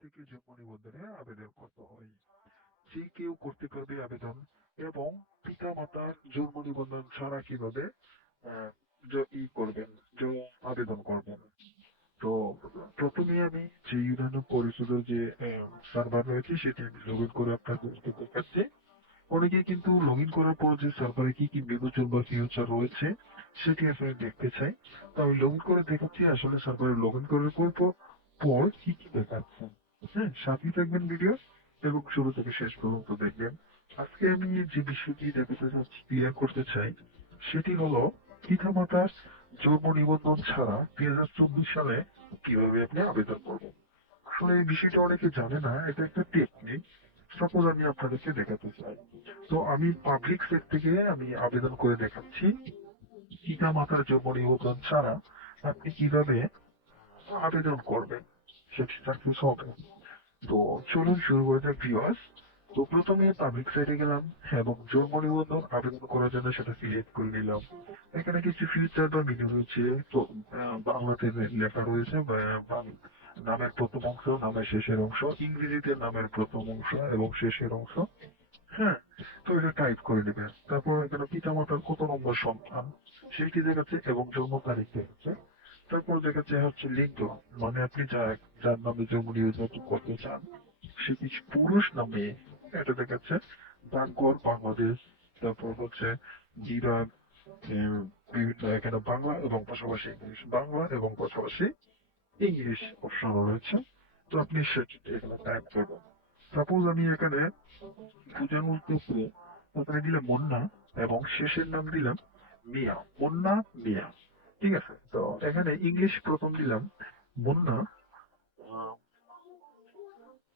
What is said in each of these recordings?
থেকে জন্ম নিবন্ধনে আবেদন করতে হয়। যে কেউ করতে পারবে আবেদন এবং পিতা মাতার জন্ম নিবন্ধন ছাড়া কীভাবে ই করবেন আবেদন করবেন। তো প্রথমে আমি যে ইউনানি পরিষদের যে সার্ভার রয়েছে সেটি লগ ইন করে আপনাদেরকে দেখাচ্ছি। অনেকে কিন্তু লগ ইন করার পর যে সার্ভারে কি কি বিবেচন বা ফিউচার রয়েছে সেটি আসলে দেখতে চাই। তো আমি লগ ইন করে দেখাচ্ছি, আসলে সার্ভারে লগ ইন করার পর- পর কি কি দেখাচ্ছে হ্যাঁ সাথে থাকবেন ভিডিও এবং শুরু থেকে শেষ পর্যন্ত দেখবেন। আজকে আমি যে বিষয়টি দেখাতে চাচ্ছি ক্লিয়ার করতে চাই, সেটি হলো পিতামাতার জন্ম নিবন্ধন ছাড়া দুই হাজার চব্বিশ সালে কীভাবে আপনি আবেদন করবেন? আসলে এই বিষয়টা অনেকে জানে না, এটা একটা টেকনিক সাপোজ আমি আপনাদেরকে দেখাতে চাই। তো আমি পাবলিক সেট থেকে আমি আবেদন করে দেখাচ্ছি পিতা মাতার জন্ম নিবন্ধন ছাড়া আপনি কীভাবে আবেদন করবেন। সেটি সাকসেস হবে? তো চলুন শুরু করে যাক ভিউয়ার্স তো প্রথমে পাবলিক সাইটে গেলাম এবং জন্ম নিবন্ধন আবেদন করার জন্য সেটা সিলেক্ট করে নিলাম। এখানে কিছু ফিউচার বা মেনু রয়েছে। তো বাংলাতে লেখা রয়েছে নামের প্রথম অংশ, নামের শেষের অংশ, ইংরেজিতে নামের প্রথম অংশ এবং শেষের অংশ। হ্যাঁ তো এটা টাইপ করে নেবেন। তারপর এখানে পিতামাতার কত নম্বর সন্তান সেটি দেখাচ্ছে এবং জন্ম তারিখ দেখাচ্ছে। তারপর দেখাচ্ছে হচ্ছে লিঙ্গ। মানে আপনি যা- যার নামে জন্ম নিবন্ধন করতে চান, সে কি পুরুষ নামে এটা দেখাচ্ছে ডাকঘর বাংলাদেশ। তারপর হচ্ছে বিভাগ বিভিন্ন এখানে বাংলা এবং পাশাপাশি ইংলিশ, বাংলা এবং পাশাপাশি ইংলিশ অপশন রয়েছে। তো আপনি সেটি এখানে টাইপ করবেন। সাপোজ আমি এখানে বোঝানোর ক্ষেত্রে এখানে দিলাম? মন্না। এবং শেষের নাম দিলাম মিয়া। মন্না, মিয়া। ঠিক আছে তো এখানে ইংলিশ প্রথম দিলাম আহ,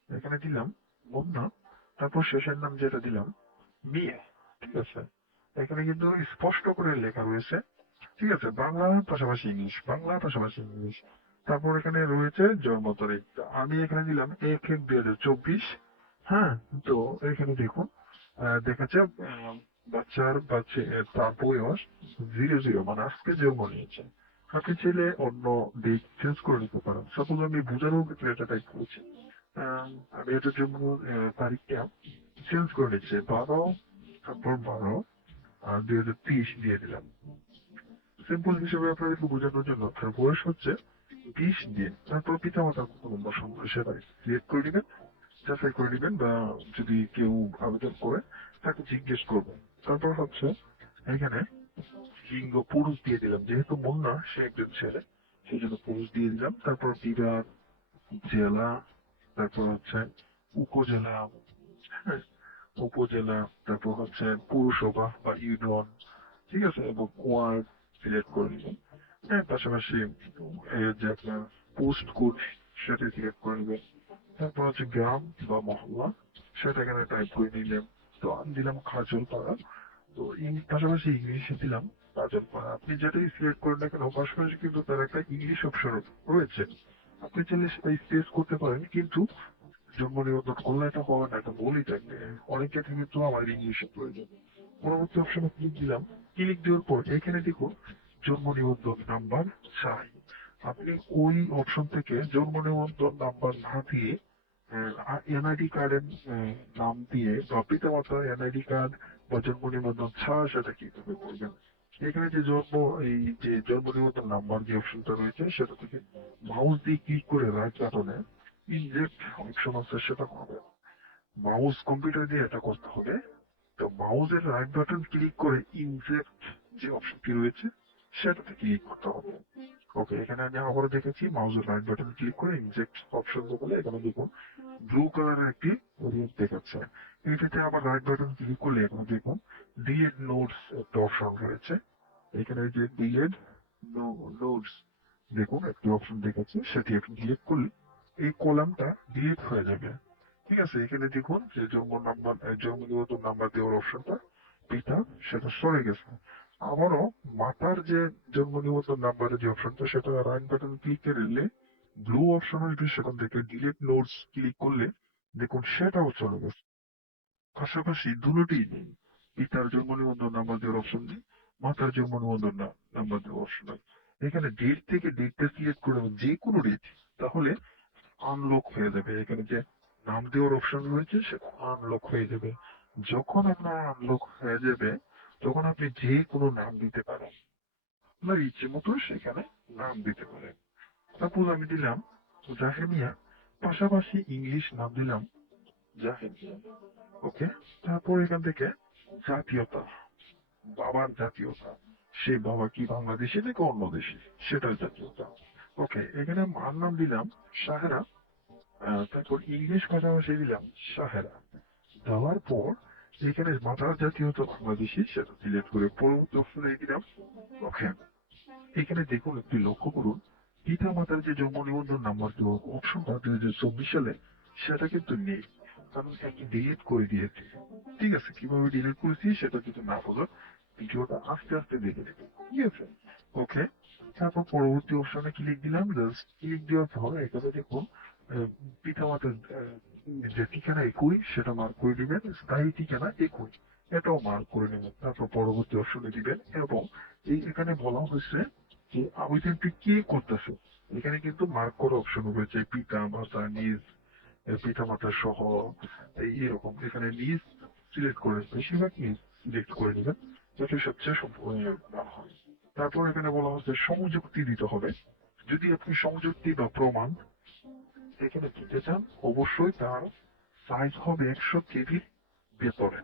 এখানে দিলাম মন্না তারপর শেষের নাম যেটা দিলাম মিয়া ঠিক আছে? এখানে কিন্তু স্পষ্ট করে লেখা রয়েছে ঠিক আছে? বাংলা পাশাপাশি ইংলিশ বাংলা পাশাপাশি ইংলিশ তারপর এখানে রয়েছে জন্ম তারিখ। আমি এখানে দিলাম এক এক দুই হাজার চব্বিশ হ্যাঁ? তো এখানে দেখুন দেখাচ্ছে বাচ্চার বাচ্চা তার বয়স জিরো জিরো মানে আজকে জন্ম নিয়েছে। আপনি চাইলে অন্য ডেট চেঞ্জ করে নিতে পারেন। সাপোজ আমি বোঝানোর ক্ষেত্রে এটা টাইপ করেছি। আমি এটার জন্য তারিখটা চেঞ্জ করে নিচ্ছি বারো, তারপর বারো, আর দুই হাজার তেইশ দিয়ে দিলাম। সিম্পল হিসেবে আপনাদেরকে বোঝানোর জন্য আপনার বয়স হচ্ছে বিশ দিন। তারপর পিতা কত নম্বর সংখ্যা সেটা সিলেক্ট করে নেবেন যাচাই করে দিবেন, বা যদি কেউ আবেদন করে, তাকে জিজ্ঞেস করবেন। তারপর হচ্ছে এখানে লিঙ্গ পুরুষ দিয়ে দিলাম। যেহেতু মুন্না সে একজন ছেলে সেই জন্য পুরুষ দিয়ে দিলাম। তারপর বিভাগ জেলা তারপর হচ্ছে উপজেলা হ্যাঁ, উপজেলা তারপর হচ্ছে পৌরসভা বা ইউনিয়ন ঠিক আছে? এবং ওয়ার্ড সিলেক্ট করে দিবেন হ্যাঁ পাশাপাশি যে আপনার পোস্ট কোড সেটা সিলেক্ট করে নেবেন তারপর হচ্ছে গ্রাম বা মহল্লা সেটা এখানে টাইপ করে নিলেন তো আমি দিলাম খাজলপাড়া তো ইং- পাশাপাশি ইংলিশে দিলাম। খাজলপাড়া আপনি যেটাই সিলেক্ট করেন না কেন পাশাপাশি কিন্তু তার একটা ইংলিশ অপশন রয়েছে। আপনি চাইলে সেটা স্পেস করতে পারেন, কিন্তু জন্ম নিবন্ধন করলে এটা হবে না, এটা বলি থাকবে অনেক ক্ষেত্রে কিন্তু আমার ইংলিশে প্রয়োজন। পরবর্তী অপশনে ক্লিক দিলাম। ক্লিক দেওয়ার পর এখানে দেখুন জন্ম নিবন্ধন নাম্বার চাই। আপনি ওই অপশন থেকে জন্ম নিবন্ধন নাম্বার না দিয়ে এনআইডি কার্ডের নাম দিয়ে বা পিতামাতার এনআইডি কার্ড বা জন্ম নিবন্ধন ছাড়া সেটা কীভাবে করবেন এখানে যে জন্ম, এই যে জন্ম নিবন্ধন নাম্বার যে অপশনটা রয়েছে, সেটা থেকে মাউস দিয়ে ক্লিক করে রাইট বাটনে ইনজেক্ট অপশন আছে, সেটা করবেন মাউস কম্পিউটার দিয়ে এটা করতে হবে। তো মাউসের রাইট বাটন ক্লিক করে ইনজেক্ট যে অপশনটি রয়েছে, সেটাতে ক্লিক করতে হবে। ওকে এখানে আমি আবারও দেখেছি মাউসের রাইট বাটন ক্লিক করে ইনজেক্ট অপশন বলে এখানে দেখুন ব্লু কালারের একটি রিপ দেখাচ্ছে। এটাতে আবার রাইট বাটন ক্লিক করলে এখানে দেখুন ডিএড নোটস একটা অপশন রয়েছে। এখানে যে ডিএড নোটস দেখুন একটি অপশন দেখাচ্ছে সেটি আপনি ক্লিক করলে এই কলামটা ডিলিট হয়ে যাবে। ঠিক আছে এখানে দেখুন যে জন্ম নাম্বার জন্ম নিবন্ধন নাম্বার দেওয়ার অপশনটা পিতা সেটা সরে গেছে। আবারও মাতার যে জন্ম নিবন্ধন নাম্বারের যে অপশনটা সেটা রাইট বাটন করে দিলে ব্লু অপশন আসবে সেখান থেকে ডিলিট নোটস ক্লিক করলে দেখুন সেটাও চলে গেছে। পাশাপাশি নেই পিতার জন্ম নিবন্ধন নাম্বার দেওয়ার অপশন নেই, মাতার জন্ম নিবন্ধন নাম্বার দেওয়ার অপশন নেই। এখানে ডেট থেকে ডেটটা সিলেক্ট করে যে কোনো ডেট তাহলে আনলক হয়ে যাবে। এখানে যে নাম দেওয়ার অপশন রয়েছে, সেটা আনলক হয়ে যাবে। যখন আপনার আনলক হয়ে যাবে তখন আপনি যে কোনো নাম দিতে পারেন, আপনার ইচ্ছে মতো সেখানে নাম দিতে পারেন। সাপোজ আমি দিলাম জাহের মিয়া পাশাপাশি ইংলিশ নাম দিলাম জাহের মিয়া ওকে? তারপর এখান থেকে জাতীয়তা, বাবার জাতীয়তা, সে বাবা কি বাংলাদেশি নাকি অন্য দেশে? সেটার জাতীয়তা। ওকে, এখানে মার নাম দিলাম সাহেরা তারপর ইংলিশ পাশাপাশি দিলাম সাহেরা। দেওয়ার পর এখানে মাতার জাতীয়তা বাংলাদেশি সেটা সিলেক্ট করে পরবর্তী অপশনে দিলাম এখানে দেখুন একটি লক্ষ্য করুন পিতা মাতার যে জন্ম নিবন্ধন নাম্বার দেওয়ার অপশনটা দুই হাজার চব্বিশ সালে সেটা কিন্তু নেই কারণ ডিলিট করে দিয়েছে ঠিক আছে কীভাবে ডিলিট করেছি সেটা যদি না বলো ভিডিওটা আস্তে আস্তে দেখে ঠিক আছে ওকে তারপর পরবর্তী অপশনে ক্লিক দিলাম জাস্ট ক্লিক দেওয়ার পর এখানে দেখুন পিতা মাতার যে ঠিকানা একই, সেটা মার্ক করে দিবেন, স্থায়ী ঠিকানা একই। এটাও মার্ক করে নেবেন। তারপর পরবর্তী অপশনে দিবেন এবং এই এখানে বলা হয়েছে যে আবেদনটি কে করতেছে। এখানে কিন্তু মার্ক করা অপশন রয়েছে, পিতা, মাতা নিজ পিতা, মাতা সহ, এই এরকম। এখানে নিজ সিলেক্ট করে, বেশিরভাগ নিজ সিলেক্ট করে নেবেন, যাতে সবচেয়ে সম্পূর্ণ হয়। তারপর এখানে বলা হচ্ছে সংযুক্তি দিতে হবে। যদি আপনি সংযুক্তি বা প্রমাণ এখানে দিতে চান, অবশ্যই তার সাইজ হবে একশো কেবির ভেতরে।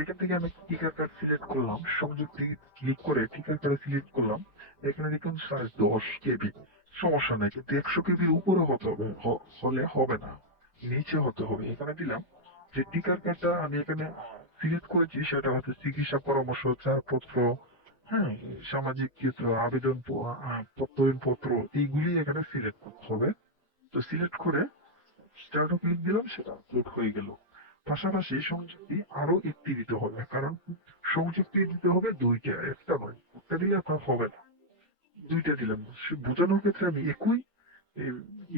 এখান থেকে আমি টিকার কার্ড সিলেক্ট করলাম, সংযুক্তি ক্লিক করে টিকার কার্ড সিলেক্ট করলাম। এখানে দেখুন সাইজ দশ কেবি সমস্যা নেই, কিন্তু একশো কেবির উপরে হতে হবে হলে হবে না, নিচে হতে হবে। এখানে দিলাম যে টিকার কার্ডটা আমি এখানে সিলেক্ট করেছি, সেটা হচ্ছে চিকিৎসা পরামর্শ, ছাড়পত্র হ্যাঁ সামাজিক ক্ষেত্র আবেদন প্রত্যয়ন পত্র এইগুলি এখানে সিলেক্ট করতে হবে। তো সিলেক্ট করে স্টার্ট ক্লিক দিলাম, সেটা আপলোড হয়ে গেল। পাশাপাশি সংযুক্তি আরও একটি দিতে হবে, কারণ সংযুক্তি দিতে হবে দুইটা, একটা নয়। একটা দিলে আপনার হবে না। দুইটা দিলাম। বোঝানোর ক্ষেত্রে আমি একই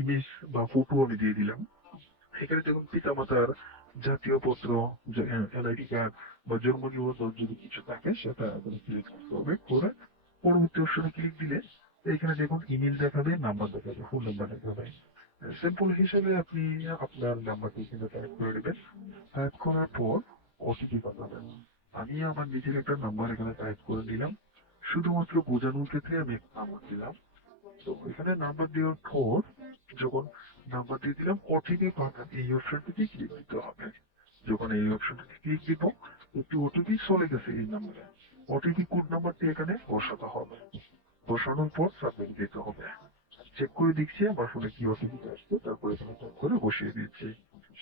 ইমেজ বা ফটো আমি দিয়ে দিলাম। এখানে দেখুন পিতা পিতামাতার জাতীয় পত্র এনআইডি কার্ড বা জন্ম নিবন্ধন যদি কিছু থাকে, সেটা ক্লিক করতে হবে। করে পরবর্তী অপশনে ক্লিক দিলে, এখানে দেখুন ইমেল দেখাবে নাম্বার দেখাবে ফোন নাম্বার দেখাবে। সিম্পল হিসেবে আপনি আপনার নাম্বারটি এখানে টাইপ করে দেবেন টাইপ করার পর ওটিপি পাঠাবেন। আমি আমার নিজের একটা নাম্বার এখানে টাইপ করে দিলাম শুধুমাত্র বোঝানোর ক্ষেত্রে আমি একটা নাম্বার দিলাম। তো এখানে নাম্বার দেওয়ার পর যখন নাম্বার দিয়ে দিলাম ওটিপি পাঠান। এই অপশনটিতে ক্লিক দিতে হবে। যখন এই অপশনটিতে ক্লিক দিব, একটি ওটিপি চলে গেছে এই নাম্বারে। ওটিপি কোড নাম্বারটি এখানে বসাতে হবে। বসানোর পর সাবমিট দিতে হবে। চেক করে দেখছি আমার ফোনে কি ওটিপি আসছে তারপরে এখানে টাইপ করে বসিয়ে দিচ্ছি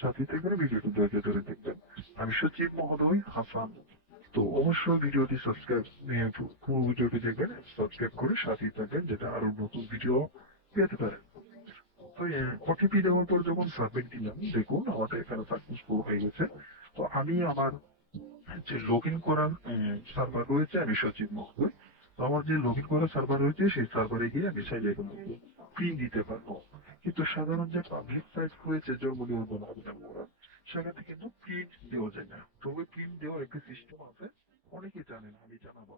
সাথে থেকে ভিডিওটি ধৈর্য ধরে দেখবেন। আমি সচিব মহোদয় হাসান। তো অবশ্যই ভিডিওটি সাবস্ক্রাইব পুরো ভিডিওটি দেখবেন সাবস্ক্রাইব করে সাথেই থাকবেন, যেটা আরও নতুন ভিডিও পেতে পারেন। তো ওটিপি দেওয়ার পর যখন সাবমিট দিলাম, দেখুন, আমাদের এখানে সাকসেসফুল হয়ে গেছে। তো আমি আমার যে লগ ইন করার সার্ভার রয়েছে, আমি সচিব মহোদয় আমার যে লগ ইন করা সার্ভার রয়েছে, সেই সার্ভারে গিয়ে আমি চাইলে এখানে প্রিন্ট দিতে পারব। কিন্তু সাধারণ যে পাবলিক সাইট রয়েছে করার সেখানে কিন্তু প্রিন্ট দেওয়া যায় না। তবে প্রিন্ট দেওয়ার একটা সিস্টেম আছে অনেকে জানেন, আমি জানাব।